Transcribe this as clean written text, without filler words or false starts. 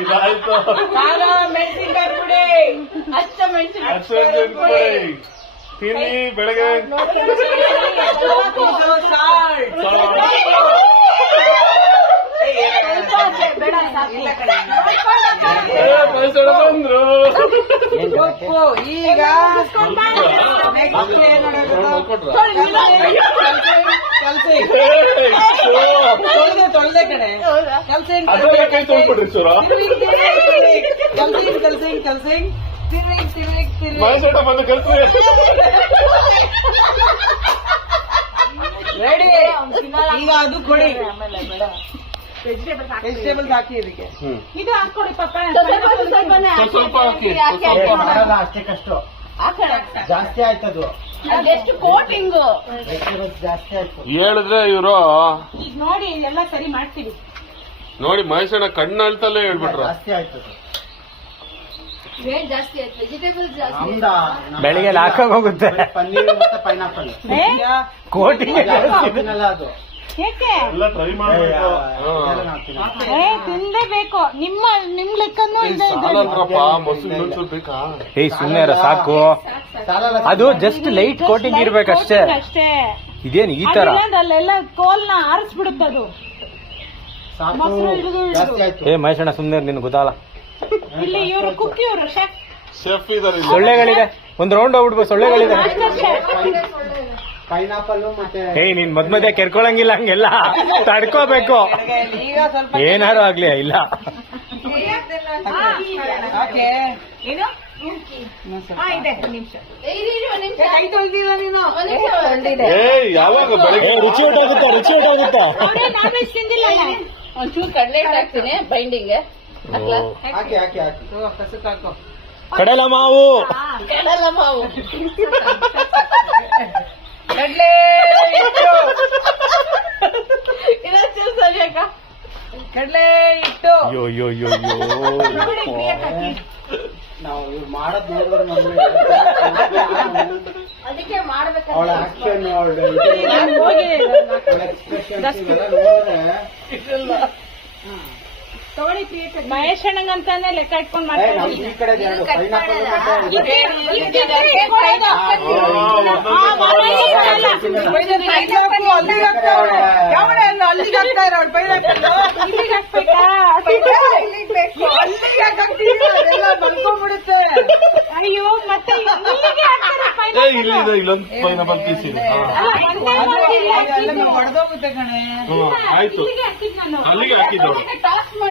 ಇದಾಯ್ತು. ಖಾರ ಮೆಣಸಿನ್ಕಾಯಿ ಪುಡಿ, ಹಚ್ಚ ಮೆಣಸಿನ್ಕಾಯಿ ಪುಡಿ, ತಿನ್ನಿ ಬೆಳಗ್ಗೆ. ಬಂದ್ರು ಉಪ್ಪು. ಈಗ ತೊಳ್ದೆ ಕಡೆ ಕೈ ತೊಳ್ಬಿಟ್ರಿ ಚೂರ. ಮೈಸೂಟ ಬಂದು ಕಲ್ಸಿ. ರೆಡಿ. ಈಗ ಅದು ಕೊಡಿ. ವೆಜಿಟೇಬಲ್ಸ್ ಹಾಕಿ ಇದಕ್ಕೆ. ಇದು ಹಾಕೊಡಿ ಪಾಪ. ಸ್ವಲ್ಪ ಹಾಕಿ. ಅಷ್ಟೇ ಕಷ್ಟ ಜಾಸ್ತಿ ಆಯ್ತದು. ಅದೆಷ್ಟು ಕೋಟಿಂಗು ಜಾಸ್ತಿ ಆಯ್ತು ಹೇಳಿದ್ರೆ ಇವರು ಈಗ ನೋಡಿ ಎಲ್ಲ ಸರಿ ಮಾಡ್ತೀವಿ. ನೋಡಿ ಮಹೇಶಣ್ಣ ಕಣ್ಣು ಅಳ್ತಲ್ಲೇ ಹೇಳ್ಬಿಟ್ರ. ಜಾಸ್ತಿ ಆಯ್ತದು. ರೇಟ್ ಜಾಸ್ತಿ ಆಯ್ತು. ವೆಜಿಟೇಬಲ್ಸ್ ಜಾಸ್ತಿ. ಬೆಳಿಗ್ಗೆ ಹಾಕೋಕ್ ಹೋಗುತ್ತೆ. ಪನ್ನೀರ್ ಮತ್ತೆ ಪೈನಾಪಲ್ ಕೋಟಿ ಅದು ಏಕೆ ಎಲ್ಲ ಟ್ರೈ ಮಾಡ್ಬೇಕು. ತಿನ್ಲೇಬೇಕು. ನಿಮ್ ಲೆಕ್ಕನೂ ಇದೆ. ಸಾಲಲ್ರಪ್ಪ, ಮೊಸರು ಇನ್ನೊಂಚೂರು ಬೇಕಾ? ಏಯ್ ಸುಮ್ಮನೆ ಸಾಕು. ಅದು ಜಸ್ಟ್ ಲೈಟ್ ಕೋಟಿಂಗ್ ಇರ್ಬೇಕಷ್ಟೇ. ಅಷ್ಟೇ. ಇದೇನು ಈ ತರ? ಅಲ್ಲೆಲ್ಲ ಕೋಲ್ನ ಆರಿಸ್ಬಿಡುತ್ತದು. ಜಾಸ್ತಿ ಆಯ್ತು. ಏ ಮಹೇಶಣ್ಣ ಸುಮ್ಮನೆ ನಿನ್ ಗೊತ್ತಲ್ಲ. ಇಲ್ಲಿ ಇವರು ಕುಕ್ಕಿ, ಇವರು ಶೆಫ್. ಶೆಫ್ ಇದಾರೆ. ಸೊಳ್ಳೆಗಳಿದೆ, ಒಂದ್ ರೌಂಡ್ ಹೋಗ್ಬಿಡ್ಬೋದು. ಸೊಳ್ಳೆಗಳಿದೆ. ಪೈನಾಪಲ್ ಮತ್ತೆ ಏಯ್ ನೀನ್ ಮಧ್ಯ ಕೆರ್ಕೊಳಂಗಿಲ್ಲ, ಹಂಗೆಲ್ಲ ತಡ್ಕೋಬೇಕು. ಈಗ ಸ್ವಲ್ಪ ಏನಾರು ಆಗ್ಲಿ ಇಲ್ಲ. ಏನು ಇದೆ. ನಿಮಿಷ ಕೈ ತೊಳ್ದಿಲ್ಲ ನೀನು. ಏಯ್ ಯಾವಾಗ ಬೆಳಗ್ಗೆ ರುಚಿ ಹೊಟ್ಟೋಗುತ್ತಾ, ರುಚಿ ಹೊಟ್ಟೋಗುತ್ತಾ. ನಾನ್ ವೆಜ್ ತಿಂದಿಲ್ಲ. ಒಂಚೂರು ಕಡಲೆ ಹಿಟ್ಟು ಹಾಕ್ತೀನಿ ಬೈಂಡಿಂಗ್. ಹಾಕಿ ಹಾಕಿ ಹಾಕಿ ಕಸಕ್ ಹಾಕೋ. ಕಡಲ ಮಾವು. ಕಡಲ ಮಾವು. ಕಡ್ಲೆ ಹಿಟ್ಟು. ಇನ್ನೊಂಚೂರು ಸರಿ ಅಕ್ಕ. ಕಡ್ಲೆ ಹಿಟ್ಟು. ಅಯ್ಯೋ ಅಯ್ಯೋ ಅಯ್ಯೋ ನಾವು ಇವ್ರು ಮಾಡೋದ್ ನೋಡಿದ್ರೆ ನಮ್ಗೆ ಅದಕ್ಕೆ ಮಾಡ್ಬೇಕು. ಅವಳ ಆಕ್ಷನ್ ಎಕ್ಸ್ಪ್ರೆಷನ್ ನೋಡಿದ್ರೆ ತಗೊಳ್ಳಿ ಮಹೇಶಣ್ಣಂಗಂತಾನೆ ಲೆಕ್ಕ ಇಟ್ಕೊಂಡ್ ನಮ್ ಮಾಡ್ತಾರೆ. ಈ ಕಡೆ ಎರಡು ಪೈನಾಪಲ್ ಅಲ್ಲಿಗೆ ಹಾಕ್ತಾ ಇರೋಳು ಪೈನಾಪಲ್. ಇಲ್ಲಿಗೆ ಹಾಕ್ಬೇಕಾ? ಅದೆಲ್ಲ ಬಂದ್ಕೊಂಡ್ಬಿಡುತ್ತೆ. ಅಯ್ಯೋ ಮತ್ತೆ ಇಲ್ಲಿಗೆ ಹಾಕ್ತಾರೆ ಇಲ್ಲಿದೆ, ಇಲ್ಲೊಂದು ಪೈನಾಪಲ್ ಪೀಸ್ ಇದೆ. ಬಡ್ದೋಗುತ್ತೆ ಕಣೆ. ಆಯ್ತು, ಇಲ್ಲಿಗೆ ಹಾಕಿದ್ ನಾನು. ಅಲ್ಲಿಗೆ ಹಾಕಿದ್ದು.